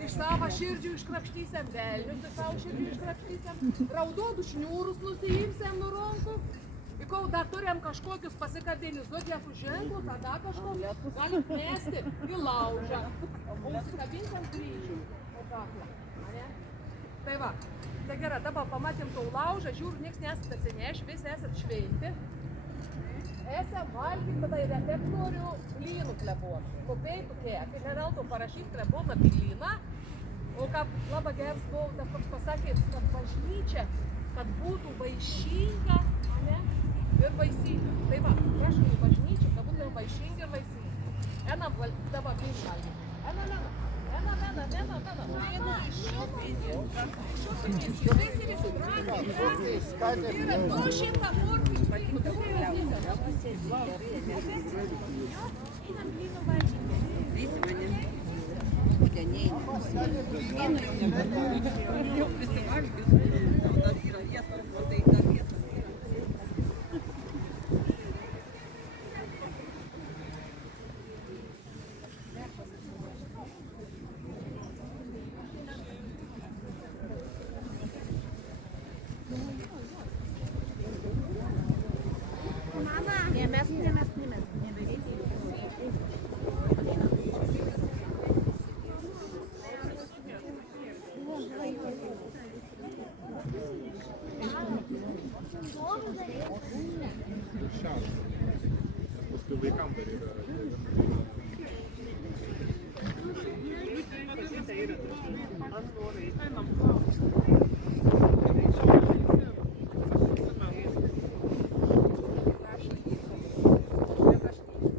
Iš savo širdžių iškrapštysiam velnius, iš savo širdžių iškrapštysiam, raudodų šniūrus nusiimsiam nuo rankų. Ir kol dar turim kažkokius pasikabinius zodiakų ženklus, ar dar kažko, galim mesti į laužą. O užsikabinsiam kryžių po kaklą. Tai va, tai gerai, dabar pamatėm tau laužą, žiūrų, nieks nesat atsineš, visi esat šventi. Esam valgyti, tada į refektorių blynų klebon. Kopiai tokie, kai neveltų parašyti kleboną blyną, o kaip labai geras buvo, tas toks pasakė, kad bažnyčia, kad būtų vaišinga, ne, ir vaisinga. Tai va, prašau į bažnyčią, kad būtų vaišinga ir vaisinga. Enam dabar blynų valgyti. Ena. Blynų iššūpinės, visi drąsiai. Yra 200 porcijų blynų. Einam blynų valgyti. Visi manim. Kokia neina. Blynų jau nebevalgyti. Jau visi valgys. Dar yra vietos.